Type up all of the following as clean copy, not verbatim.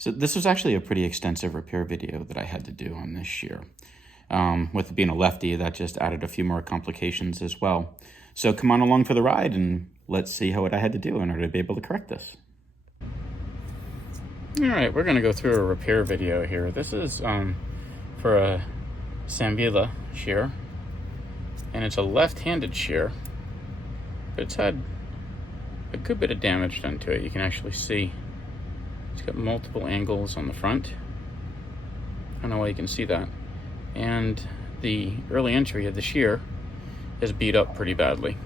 So this was actually a pretty extensive repair video that I had to do on this shear. With it being a lefty, that just added a few more complications as well. So come on along for the ride and let's see what I had to do in order to be able to correct this. All right, we're gonna go through a repair video here. This is for a Samvila shear, and it's a left-handed shear, but it's had a good bit of damage done to it. You can actually see it's got multiple angles on the front. I don't know why you can see that. And the early entry of the shear is beat up pretty badly.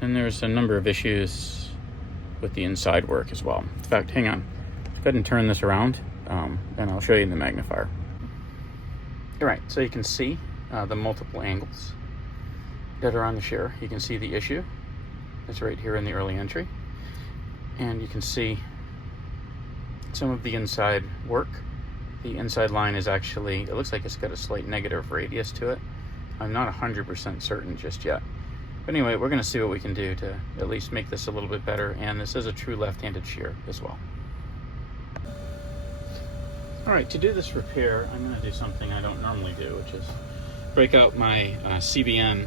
And there's a number of issues with the inside work as well. In fact, hang on. Let's go ahead and turn this around, and I'll show you in the magnifier. All right, so you can see the multiple angles that are on the shear. You can see the issue. It's right here in the early entry. And you can see some of the inside work. The inside line is actually, it looks like it's got a slight negative radius to it. I'm not 100% certain just yet. But anyway, we're gonna see what we can do to at least make this a little bit better. And this is a true left-handed shear as well. All right, to do this repair, I'm gonna do something I don't normally do, which is break out my CBN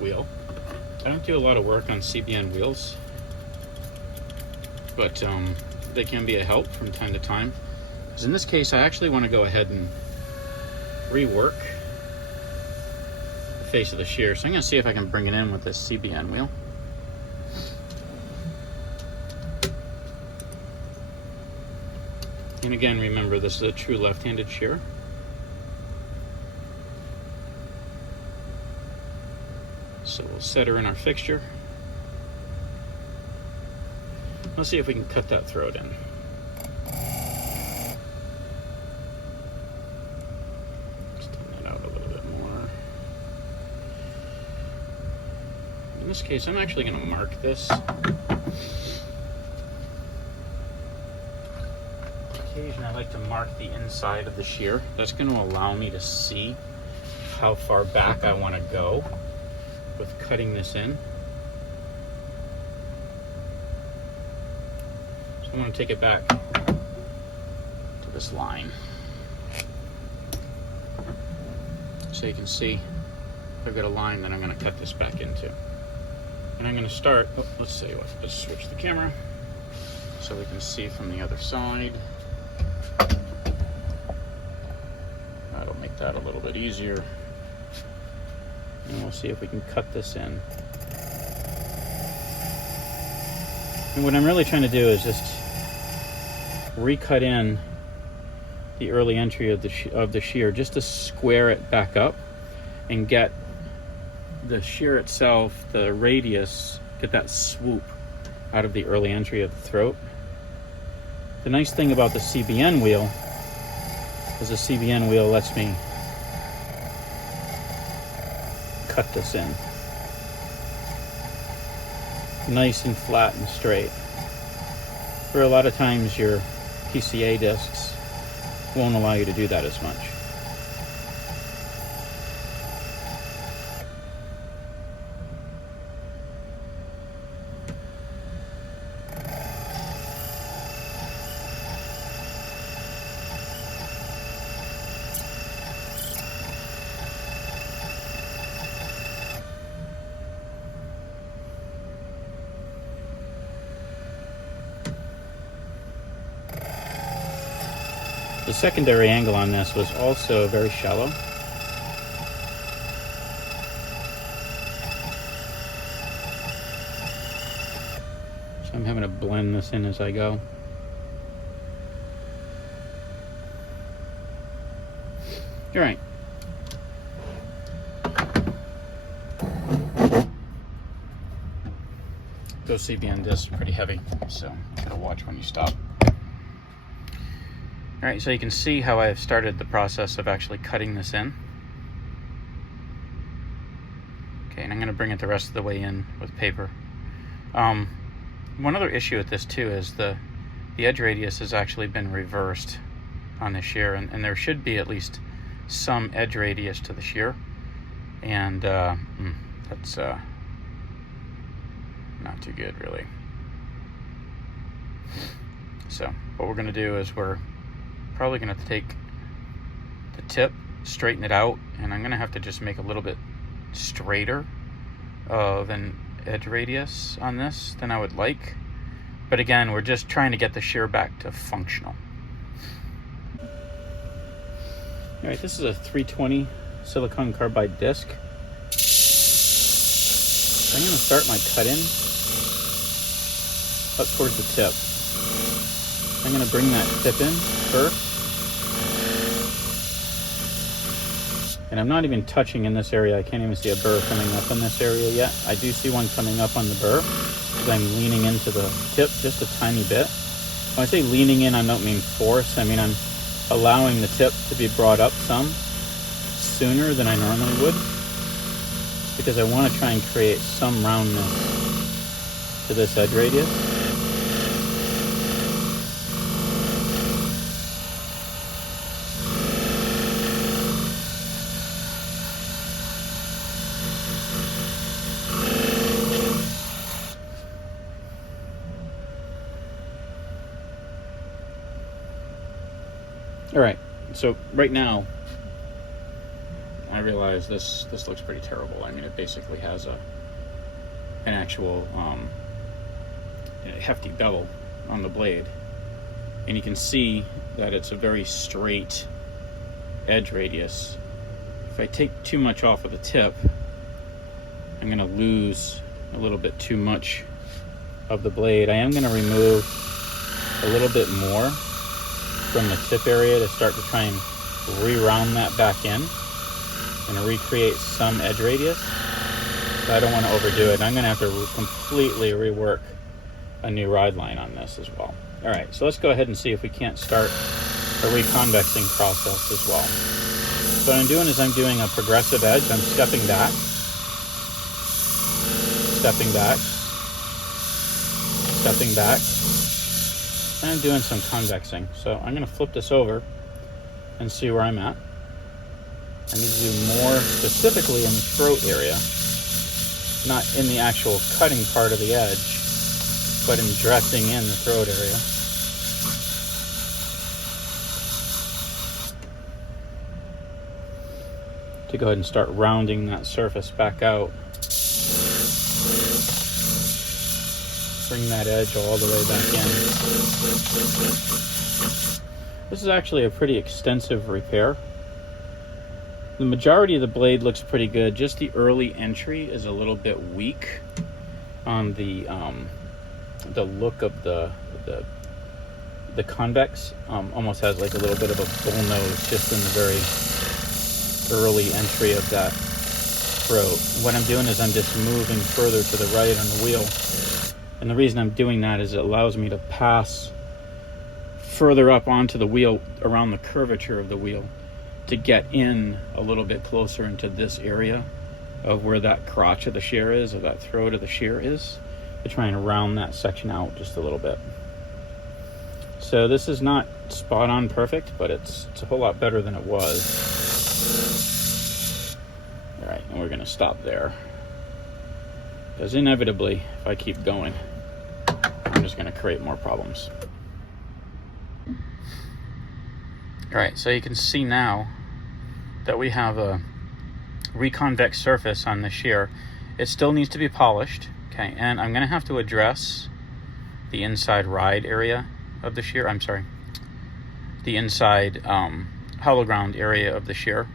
wheel. I don't do a lot of work on CBN wheels, but they can be a help from time to time. Because in this case, I actually want to go ahead and rework the face of the shear. So I'm going to see if I can bring it in with this CBN wheel. And again, remember, this is a true left-handed shear. So we'll set her in our fixture. Let's see if we can cut that throat in. In this case, I'm actually going to mark this. Occasionally, I like to mark the inside of the shear. That's going to allow me to see how far back I want to go with cutting this in. So I'm going to take it back to this line. So you can see I've got a line that I'm going to cut this back into. And I'm going to start, let's see, let's switch the camera so we can see from the other side. That'll make that a little bit easier. And we'll see if we can cut this in. And what I'm really trying to do is just recut in the early entry of the shear just to square it back up and get the shear itself, the radius, get that swoop out of the early entry of the throat. The nice thing about the CBN wheel is the CBN wheel lets me cut this in nice and flat and straight. Where a lot of times your PCA discs won't allow you to do that as much. The secondary angle on this was also very shallow. So I'm having to blend this in as I go. All right. Those CBN discs are pretty heavy, so you gotta watch when you stop. All right, so you can see how I've started the process of actually cutting this in. Okay, and I'm gonna bring it the rest of the way in with paper. One other issue with this too is the edge radius has actually been reversed on the shear, and there should be at least some edge radius to the shear, and that's not too good, really. So what we're going to do is we're probably going to take the tip, straighten it out, and I'm going to have to just make a little bit straighter of an edge radius on this than I would like. But again, we're just trying to get the shear back to functional. All right, this is a 320 silicon carbide disc. So I'm going to start my cut in up towards the tip. I'm going to bring that tip in first. And I'm not even touching in this area. I can't even see a burr coming up in this area yet. I do see one coming up on the burr because I'm leaning into the tip just a tiny bit. When I say leaning in, I don't mean force. I mean I'm allowing the tip to be brought up some sooner than I normally would, because I want to try and create some roundness to this edge radius. All right, so right now, I realize this looks pretty terrible. I mean, it basically has an actual hefty bevel on the blade, and you can see that it's a very straight edge radius. If I take too much off of the tip, I'm going to lose a little bit too much of the blade. I am going to remove a little bit more from the tip area to start to try and re-round that back in and recreate some edge radius. But I don't want to overdo it. I'm going to have to completely rework a new ride line on this as well. All right, so let's go ahead and see if we can't start a reconvexing process as well. So what I'm doing is I'm doing a progressive edge. I'm stepping back, stepping back, stepping back, and I'm doing some convexing. So I'm going to flip this over and see where I'm at. I need to do more specifically in the throat area, not in the actual cutting part of the edge, but in dressing in the throat area. To go ahead and start rounding that surface back out. Bring that edge all the way back in. This is actually a pretty extensive repair. The majority of the blade looks pretty good. Just the early entry is a little bit weak on the look of the convex. Almost has like a little bit of a bull nose just in the very early entry of that throat. What I'm doing is I'm just moving further to the right on the wheel. And the reason I'm doing that is it allows me to pass further up onto the wheel around the curvature of the wheel to get in a little bit closer into this area of where that crotch of the shear is, or that throat of the shear is, to try and round that section out just a little bit. So this is not spot on perfect, but it's a whole lot better than it was. All right, and we're gonna stop there, because inevitably, if I keep going, I'm just gonna create more problems. All right, so you can see now that we have a reconvex surface on the shear. It still needs to be polished, okay? And I'm gonna have to address the inside ride area of the shear. I'm sorry, the inside hollow ground area of the shear,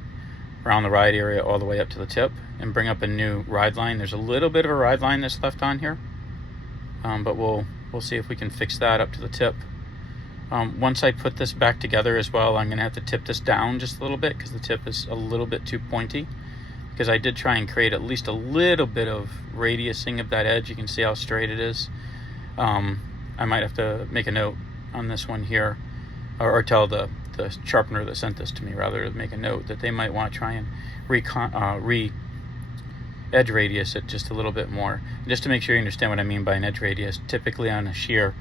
around the ride area all the way up to the tip, and bring up a new ride line. There's a little bit of a ride line that's left on here, but we'll see if we can fix that up to the tip. Once I put this back together as well, I'm going to have to tip this down just a little bit because the tip is a little bit too pointy, because I did try and create at least a little bit of radiusing of that edge. You can see how straight it is. I might have to make a note on this one here, or tell the sharpener that sent this to me, rather, to make a note that they might want to try and edge radius it just a little bit more. Just to make sure you understand what I mean by an edge radius, typically on a shear,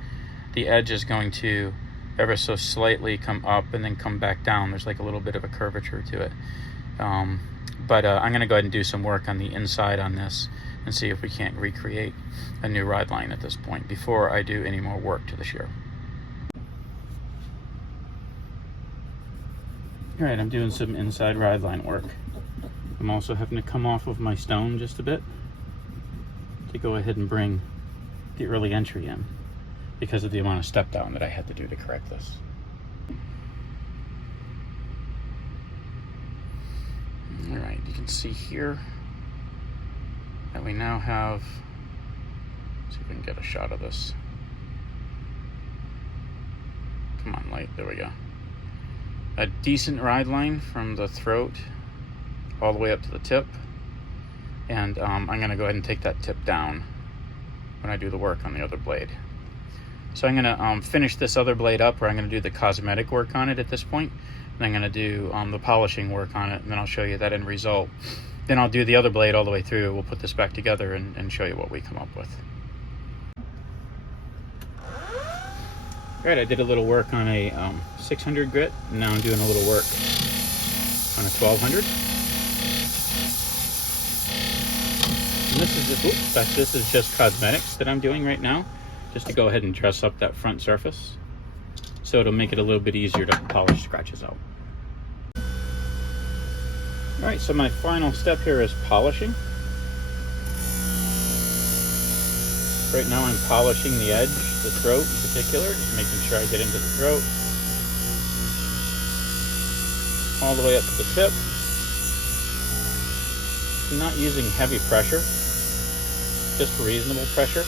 the edge is going to ever so slightly come up and then come back down. There's like a little bit of a curvature to it. But I'm going to go ahead and do some work on the inside on this and see if we can't recreate a new ride line at this point before I do any more work to the shear. All right, I'm doing some inside ride line work. I'm also having to come off of my stone just a bit to go ahead and bring the early entry in because of the amount of step down that I had to do to correct this. All right, you can see here that we now have, let's see if we can get a shot of this. Come on, light, there we go. A decent ride line from the throat all the way up to the tip. And I'm gonna go ahead and take that tip down when I do the work on the other blade. So I'm gonna finish this other blade up where I'm gonna do the cosmetic work on it at this point. And I'm gonna do the polishing work on it, and then I'll show you that end result. Then I'll do the other blade all the way through. We'll put this back together and show you what we come up with. All right, I did a little work on a 600 grit, and now I'm doing a little work on a 1200. And this is just cosmetics that I'm doing right now, just to go ahead and dress up that front surface. So it'll make it a little bit easier to polish scratches out. All right, so my final step here is polishing. Right now I'm polishing the edge, the throat in particular, just making sure I get into the throat. All the way up to the tip. I'm not using heavy pressure, just reasonable pressure.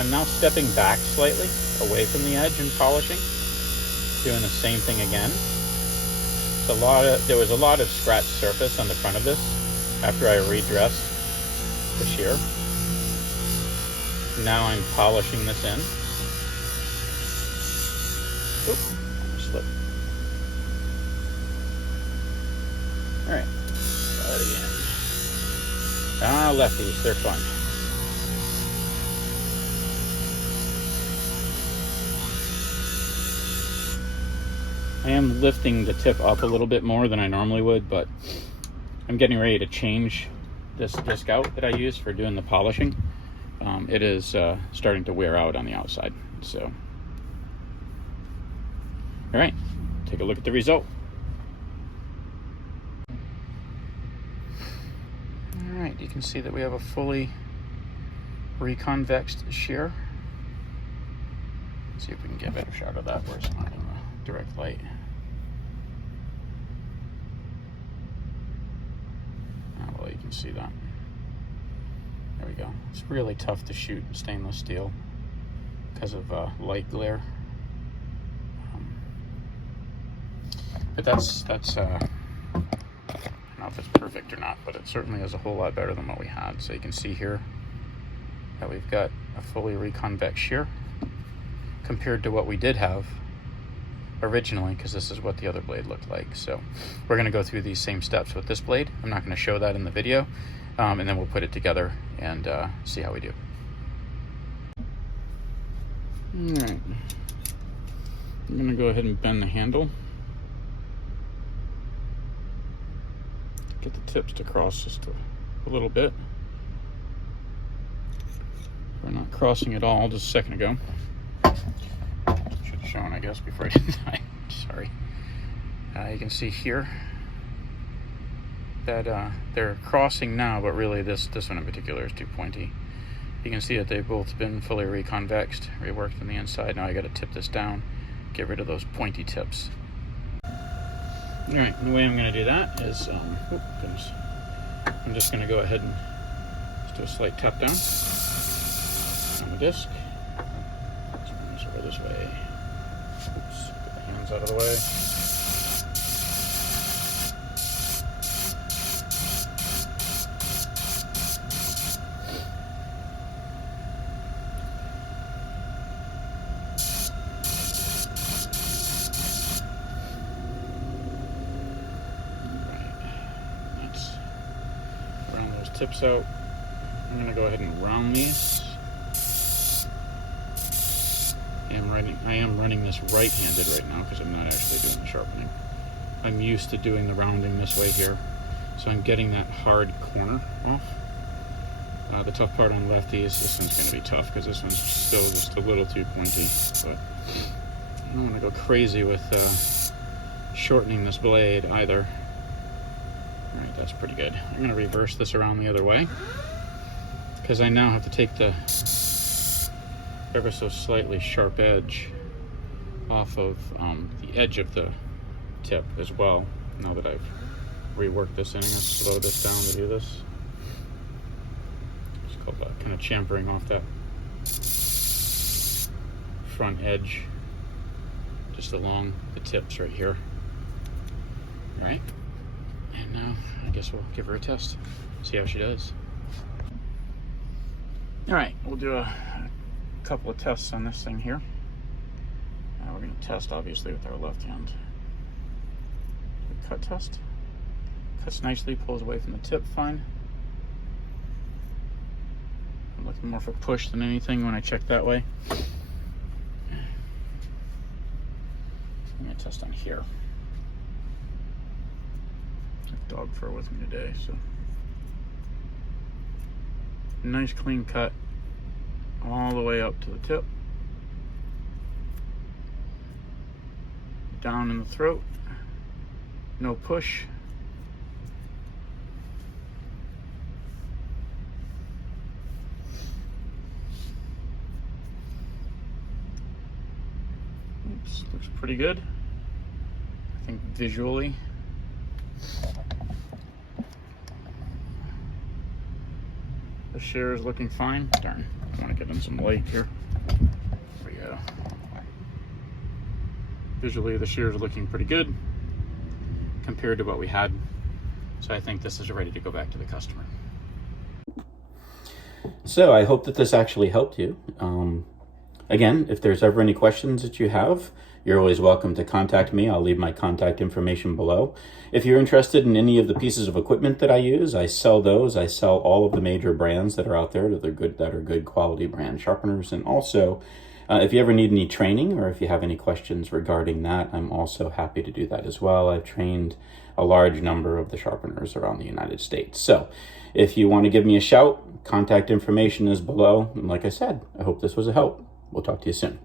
I'm now stepping back slightly away from the edge and polishing, doing the same thing again. There was a lot of scratch surface on the front of this after I redressed the shear. Now I'm polishing this in. Oop, slip. All right, try it again. Ah, lefties, they're fun. I am lifting the tip up a little bit more than I normally would, but I'm getting ready to change this disc out that I use for doing the polishing. It is starting to wear out on the outside, so. All right, take a look at the result. All right, you can see that we have a fully reconvexed shear. Let's see if we can get a better shot of that where it's not in the direct light. Oh, well, you can see that. There we go. It's really tough to shoot stainless steel because of light glare. But that's I don't know if it's perfect or not, but it certainly is a whole lot better than what we had. So you can see here that we've got a fully reconvex shear compared to what we did have originally, because this is what the other blade looked like. So we're going to go through these same steps with this blade. I'm not going to show that in the video, and then we'll put it together and see how we do. All right, I'm going to go ahead and bend the handle. Get the tips to cross just a little bit. We're not crossing at all just a second ago. Should have shown, I guess, before I did that. Sorry. You can see here that they're crossing now, but really this one in particular is too pointy. You can see that they've both been fully reconvexed, reworked on the inside. Now I got to tip this down, get rid of those pointy tips. All right, the way I'm going to do that is, I'm just going to go ahead and just do a slight tap down on the disc. Let's over this way. Oops, get the hands out of the way. Tips out. I'm going to go ahead and round these. I am running this right-handed right now because I'm not actually doing the sharpening. I'm used to doing the rounding this way here, so I'm getting that hard corner off. The tough part on lefties, this one's going to be tough because this one's still just a little too pointy, but I don't want to go crazy with shortening this blade either. All right, that's pretty good. I'm gonna reverse this around the other way because I now have to take the ever so slightly sharp edge off of the edge of the tip as well. Now that I've reworked this in, I'm gonna slow this down to do this. It's called kind of chamfering off that front edge, just along the tips right here. All right, and now I guess we'll give her a test, see how she does. All right, we'll do a couple of tests on this thing here. Now we're going to test obviously with our left hand. Cut test. Cuts nicely, pulls away from the tip fine. I'm looking more for push than anything when I check that way. I'm going to test on here. I have dog fur with me today, so. Nice clean cut all the way up to the tip. Down in the throat. No push. Oops, looks pretty good. I think visually. The shear is looking fine. Darn, I want to get in some light here. There we go. Visually, the shear is looking pretty good compared to what we had. So I think this is ready to go back to the customer. So I hope that this actually helped you. Again, if there's ever any questions that you have, you're always welcome to contact me. I'll leave my contact information below. If you're interested in any of the pieces of equipment that I use, I sell those. I sell all of the major brands that are out there that are good quality brand sharpeners. And also, if you ever need any training or if you have any questions regarding that, I'm also happy to do that as well. I've trained a large number of the sharpeners around the United States. So if you want to give me a shout, contact information is below. And like I said, I hope this was a help. We'll talk to you soon.